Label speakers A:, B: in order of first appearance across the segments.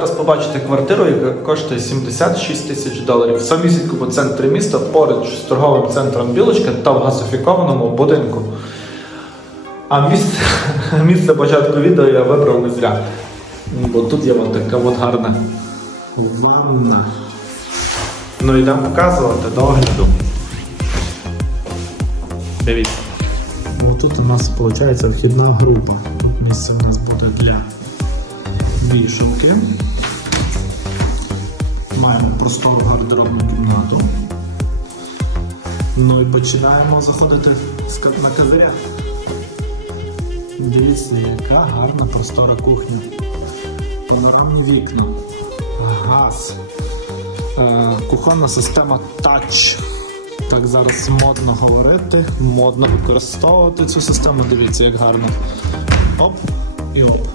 A: Зараз побачите квартиру, яка коштує 76 тисяч доларів в самісінькому центрі міста поруч з торговим центром Білочка та в газофікованому будинку. А місце, місце початку відео я вибрав не зря. Бо тут є от така от гарна ванна. Ну йдемо показувати до огляду. Дивіться. Тут у нас виходить вхідна група. Тут місце у нас буде для вішалки. Маємо простору гардеробну кімнату. Ну і починаємо заходити на козиря. Дивіться, яка гарна простора кухня. Панорамні вікна, газ, е, кухонна система Touch. Так зараз модно говорити, модно використовувати цю систему. Дивіться, як гарно. Оп і оп.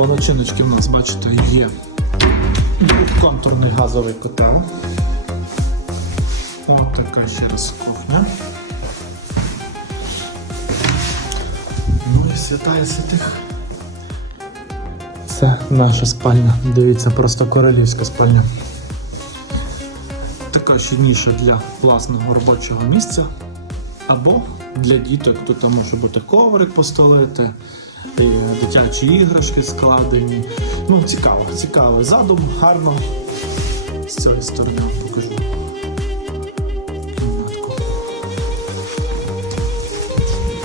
A: По в нас, бачите, є контурний газовий котел. Ось така ще раз кухня. Ну і святая святих. Це наша спальня. Дивіться, просто королівська спальня. Така ще ніша для власного робочого місця. Або для діток тут може бути коврик постелити, дитячі іграшки складені. Ну, цікаво, цікавий задум, гарно. З цієї сторони вам покажу. Кімнатку.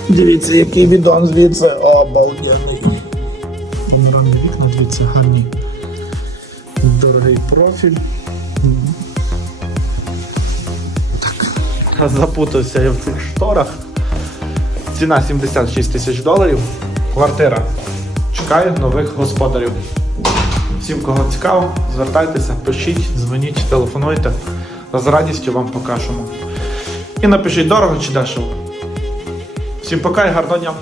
A: Дивіться, який відон звідси обалденний. Панорамні вікна, дивіться, гарні. Дорогий профіль. Так. Запутався я в цих шторах. Ціна 76 тисяч доларів. Квартира. Чекаю нових господарів. Всім, кого цікаво, звертайтеся, пишіть, дзвоніть, телефонуйте. З радістю вам покажемо. І напишіть дорого чи дешево. Всім пока і гарного дня!